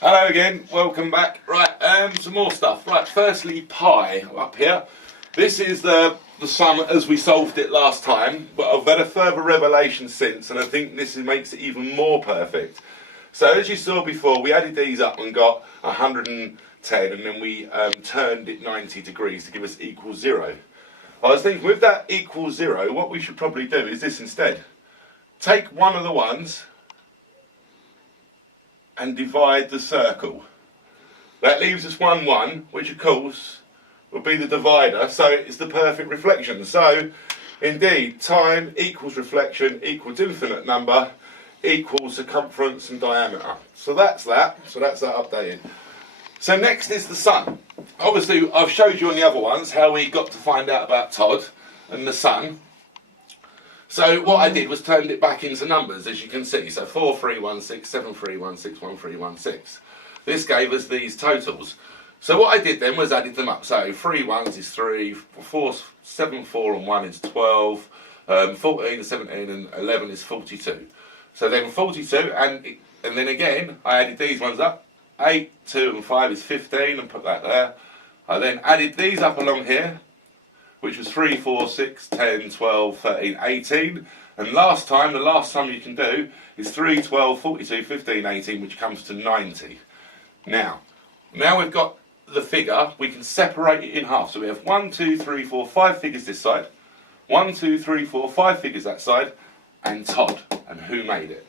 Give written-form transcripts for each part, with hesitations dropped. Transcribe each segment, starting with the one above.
Hello again, welcome back. Right, some more stuff. Right, firstly, pi up here. This is the sum as we solved it last time, but I've had a further revelation since, and I think this makes it even more perfect. So as you saw before, we added these up and got 110, and then we turned it 90 degrees to give us equals 0. I was thinking with that equals 0, what we should probably do is this instead. Take one of the ones and divide the circle. That leaves us 1, 1, which of course will be the divider, so it's the perfect reflection. So indeed, time equals reflection equals infinite number equals circumference and diameter. So that's that updated. So next is the sun. Obviously I've showed you on the other ones how we got to find out about Todd and the sun. So what I did was turned it back into numbers, as you can see. So 4316, 7316, 1316. This gave us these totals. So what I did then was added them up. So 3 ones is 3, 7, 4 and 1 is 12, 14, 17 and 11 is 42. So then 42 and then again I added these ones up. 8, 2 and 5 is 15 and put that there. I then added these up along here, which was 3, 4, 6, 10, 12, 13, 18. And last time, the last sum you can do is 3, 12, 42, 15, 18, which comes to 90. Now we've got the figure, we can separate it in half. So we have 1, 2, 3, 4, 5 figures this side, 1, 2, 3, 4, 5 figures that side, and Todd, and who made it.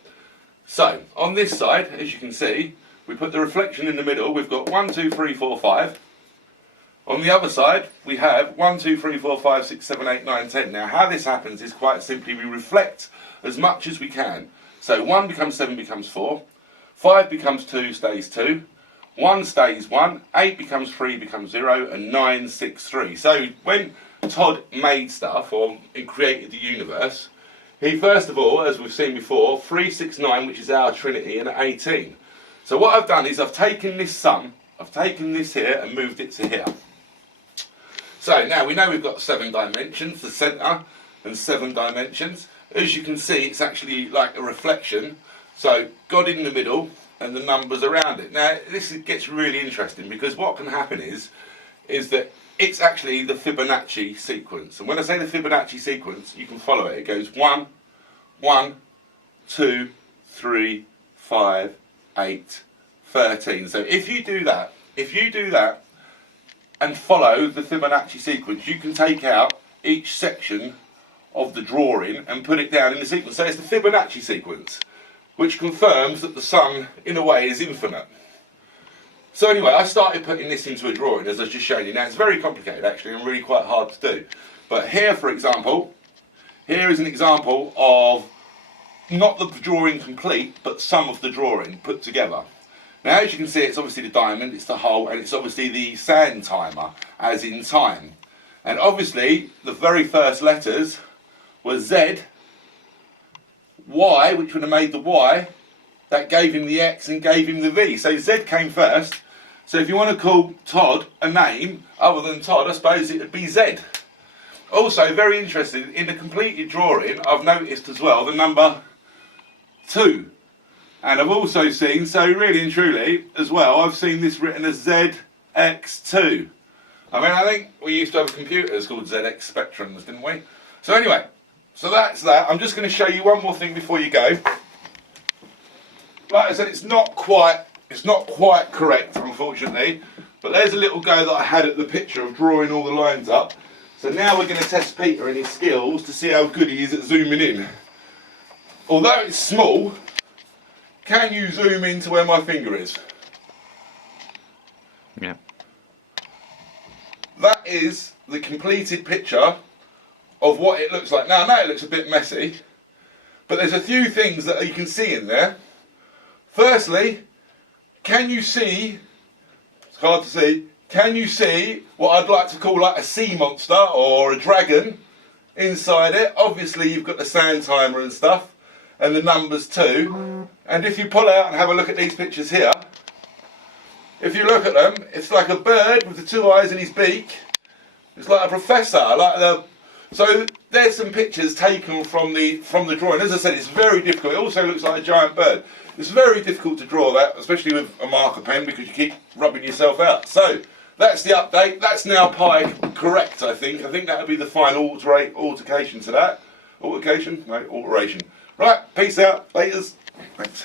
So on this side, as you can see, we put the reflection in the middle. We've got 1, 2, 3, 4, 5. On the other side, we have 1, 2, 3, 4, 5, 6, 7, 8, 9, 10. Now, how this happens is quite simply we reflect as much as we can. So 1 becomes 7, becomes 4. 5 becomes 2, stays 2. 1 stays 1. 8 becomes 3, becomes 0. And 9, 6, 3. So when Todd made stuff, or created the universe, he first of all, as we've seen before, 3, 6, 9, which is our trinity, and 18. So what I've done is I've taken this sum, I've taken this here and moved it to here. So now we know we've got 7 dimensions, the centre, and 7 dimensions. As you can see, it's actually like a reflection. So God in the middle and the numbers around it. Now this gets really interesting because what can happen is that it's actually the Fibonacci sequence. And when I say the Fibonacci sequence, you can follow it. It goes 1, 1, 2, 3, 5, 8, 13. So if you do that, and follow the Fibonacci sequence, you can take out each section of the drawing and put it down in the sequence. So it's the Fibonacci sequence, which confirms that the sun, in a way, is infinite. So anyway, I started putting this into a drawing, as I've just shown you. Now, it's very complicated, actually, and really quite hard to do. But here, for example, here is an example of not the drawing complete, but some of the drawing put together. Now, as you can see, it's obviously the diamond, it's the hole, and it's obviously the sand timer, as in time. And obviously, the very first letters were Z, Y, which would have made the Y, that gave him the X and gave him the V. So Z came first. So if you want to call Todd a name other than Todd, I suppose it would be Z. Also, very interesting, in the completed drawing, I've noticed as well the number 2. And I've also seen, so really and truly, as well, I've seen this written as ZX2. I mean, I think we used to have computers called ZX Spectrums, didn't we? So anyway, so that's that. I'm just going to show you one more thing before you go. Like I said, it's not quite correct, unfortunately. But there's a little go that I had at the picture of drawing all the lines up. So now we're going to test Peter and his skills to see how good he is at zooming in. Although it's small, can you zoom into where my finger is? Yeah. That is the completed picture of what it looks like. Now, I know it looks a bit messy, but there's a few things that you can see in there. Firstly, can you see, it's hard to see, can you see what I'd like to call like a sea monster or a dragon inside it? Obviously, you've got the sand timer and stuff, and the numbers too. And if you pull out and have a look at these pictures here, if you look at them, it's like a bird with the 2 eyes in his beak. It's like a professor, so there's some pictures taken from the drawing. As I said, it's very difficult. It also looks like a giant bird. It's very difficult to draw that, especially with a marker pen, because you keep rubbing yourself out. So that's the update. That's now pi correct, I think. I think that would be the final altercation to that. Altercation? No, alteration. Right, peace out. Laters. Thanks.